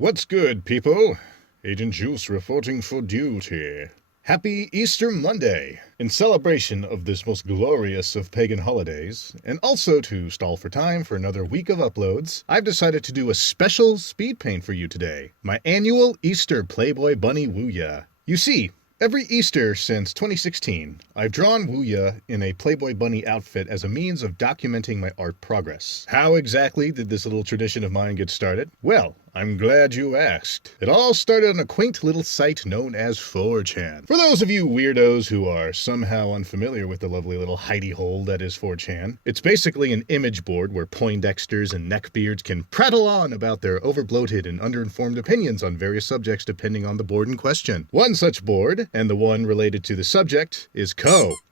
What's good, people? Agent Juice reporting for duty. Happy Easter Monday! In celebration of this most glorious of pagan holidays, and also to stall for time for another week of uploads, I've decided to do a special speed paint for you today. My annual Easter Playboy Bunny Wuya. You see, every Easter since 2016, I've drawn Wuya in a Playboy Bunny outfit as a means of documenting my art progress. How exactly did this little tradition of mine get started? Well, I'm glad you asked. It all started on a quaint little site known as 4chan. For those of you weirdos who are somehow unfamiliar with the lovely little hidey hole that is 4chan, it's basically an image board where Poindexters and neckbeards can prattle on about their overbloated and underinformed opinions on various subjects depending on the board in question. One such board, and the one related to the subject, is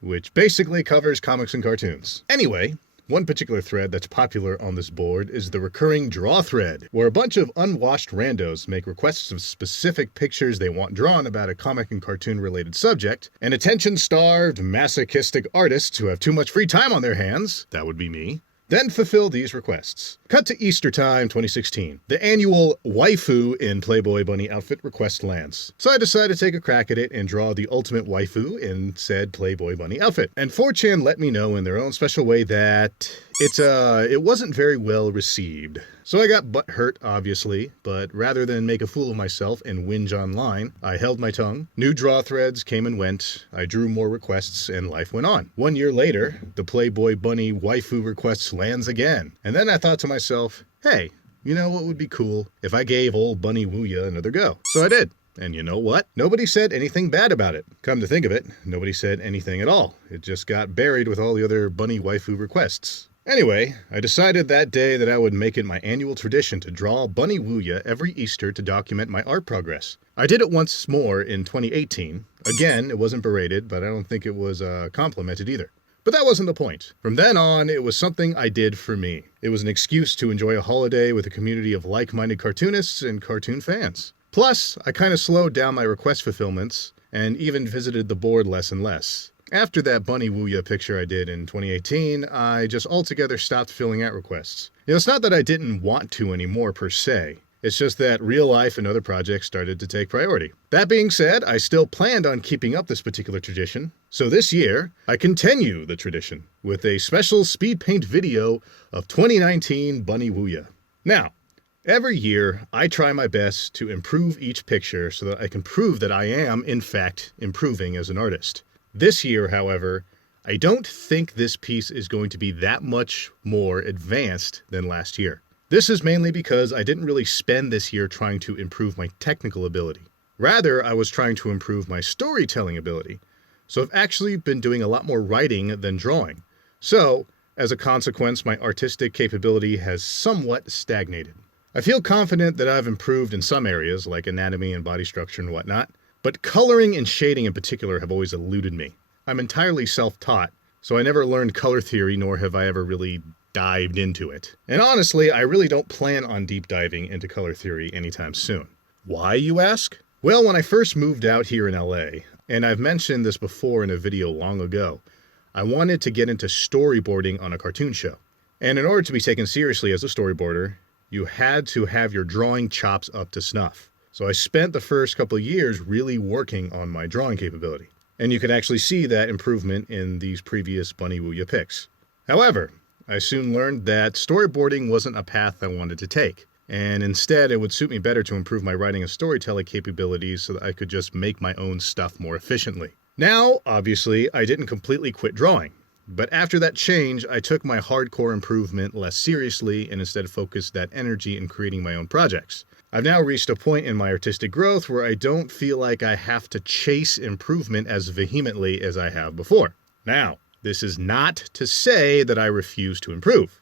which basically covers comics and cartoons. Anyway, one particular thread that's popular on this board is the recurring draw thread, where a bunch of unwashed randos make requests of specific pictures they want drawn about a comic and cartoon related subject, and attention-starved, masochistic artists who have too much free time on their hands, that would be me, then fulfill these requests. Cut to Easter time 2016. The annual waifu in Playboy Bunny outfit request lands. So I decided to take a crack at it and draw the ultimate waifu in said Playboy Bunny outfit. And 4chan let me know in their own special way that it wasn't very well received. So I got butthurt, obviously, but rather than make a fool of myself and whinge online, I held my tongue. New draw threads came and went, I drew more requests, and life went on. 1 year later, the Playboy Bunny waifu requests lands again. And then I thought to myself, hey, you know what would be cool if I gave old Bunny Wuya another go? So I did. And you know what? Nobody said anything bad about it. Come to think of it, nobody said anything at all. It just got buried with all the other Bunny waifu requests. Anyway, I decided that day that I would make it my annual tradition to draw Bunny Wuya every Easter to document my art progress. I did it once more in 2018. Again, it wasn't berated, but I don't think it was complimented either. But that wasn't the point. From then on, it was something I did for me. It was an excuse to enjoy a holiday with a community of like-minded cartoonists and cartoon fans. Plus, I kind of slowed down my request fulfillments and even visited the board less and less. After that Bunny Wuya picture I did in 2018, I just altogether stopped filling out requests. It's not that I didn't want to anymore per se. It's just that real life and other projects started to take priority. That being said, I still planned on keeping up this particular tradition. So this year, I continue the tradition with a special speed paint video of 2019 Bunny Wuya. Now, every year, I try my best to improve each picture so that I can prove that I am, in fact, improving as an artist. This year, however, I don't think this piece is going to be that much more advanced than last year. This is mainly because I didn't really spend this year trying to improve my technical ability. Rather, I was trying to improve my storytelling ability. So I've actually been doing a lot more writing than drawing. So, as a consequence, my artistic capability has somewhat stagnated. I feel confident that I've improved in some areas, like anatomy and body structure and whatnot. But coloring and shading in particular have always eluded me. I'm entirely self-taught, so I never learned color theory, nor have I ever really dived into it. And honestly, I really don't plan on deep diving into color theory anytime soon. Why, you ask? Well, when I first moved out here in LA, and I've mentioned this before in a video long ago, I wanted to get into storyboarding on a cartoon show. And in order to be taken seriously as a storyboarder, you had to have your drawing chops up to snuff. So I spent the first couple of years really working on my drawing capability. And you could actually see that improvement in these previous Bunny Wuya pics. However, I soon learned that storyboarding wasn't a path I wanted to take. And instead, it would suit me better to improve my writing and storytelling capabilities so that I could just make my own stuff more efficiently. Now, obviously, I didn't completely quit drawing. But after that change, I took my hardcore improvement less seriously and instead focused that energy in creating my own projects. I've now reached a point in my artistic growth where I don't feel like I have to chase improvement as vehemently as I have before. Now, this is not to say that I refuse to improve.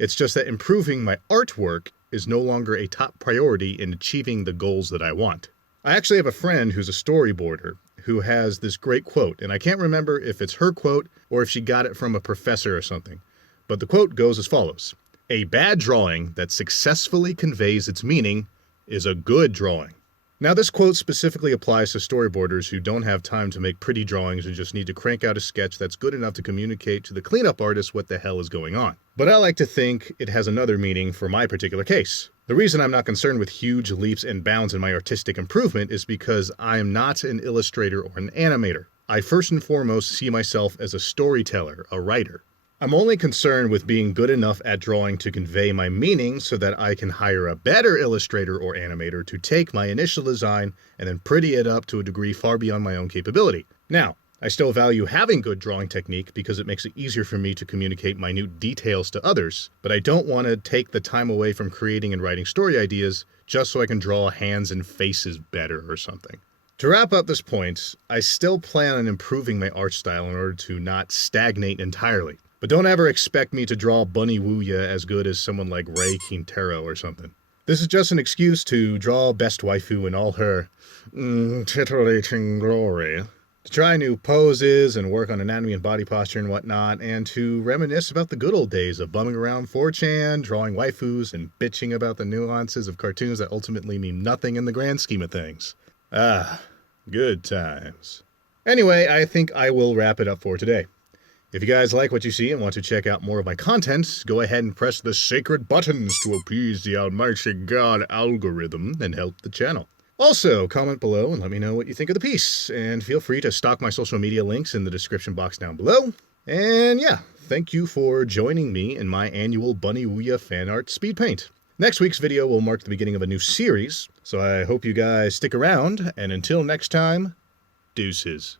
It's just that improving my artwork is no longer a top priority in achieving the goals that I want. I actually have a friend who's a storyboarder who has this great quote, and I can't remember if it's her quote or if she got it from a professor or something, but the quote goes as follows: "A bad drawing that successfully conveys its meaning is a good drawing." Now, this quote specifically applies to storyboarders who don't have time to make pretty drawings and just need to crank out a sketch that's good enough to communicate to the cleanup artist what the hell is going on. But I like to think it has another meaning for my particular case. The reason I'm not concerned with huge leaps and bounds in my artistic improvement is because I am not an illustrator or an animator. I first and foremost see myself as a storyteller, a writer. I'm only concerned with being good enough at drawing to convey my meaning so that I can hire a better illustrator or animator to take my initial design and then pretty it up to a degree far beyond my own capability. Now, I still value having good drawing technique because it makes it easier for me to communicate minute details to others, but I don't want to take the time away from creating and writing story ideas just so I can draw hands and faces better or something. To wrap up this point, I still plan on improving my art style in order to not stagnate entirely. But don't ever expect me to draw Bunny Wuya as good as someone like Ray Quintero or something. This is just an excuse to draw Best Waifu in all her titillating glory, to try new poses and work on anatomy and body posture and whatnot, and to reminisce about the good old days of bumming around 4chan, drawing waifus, and bitching about the nuances of cartoons that ultimately mean nothing in the grand scheme of things. Ah, good times. Anyway, I think I will wrap it up for today. If you guys like what you see and want to check out more of my content, go ahead and press the sacred buttons to appease the almighty God algorithm and help the channel. Also, comment below and let me know what you think of the piece, and feel free to stalk my social media links in the description box down below. And yeah, thank you for joining me in my annual Bunny Wuya fan art speed paint. Next week's video will mark the beginning of a new series, so I hope you guys stick around, and until next time, deuces.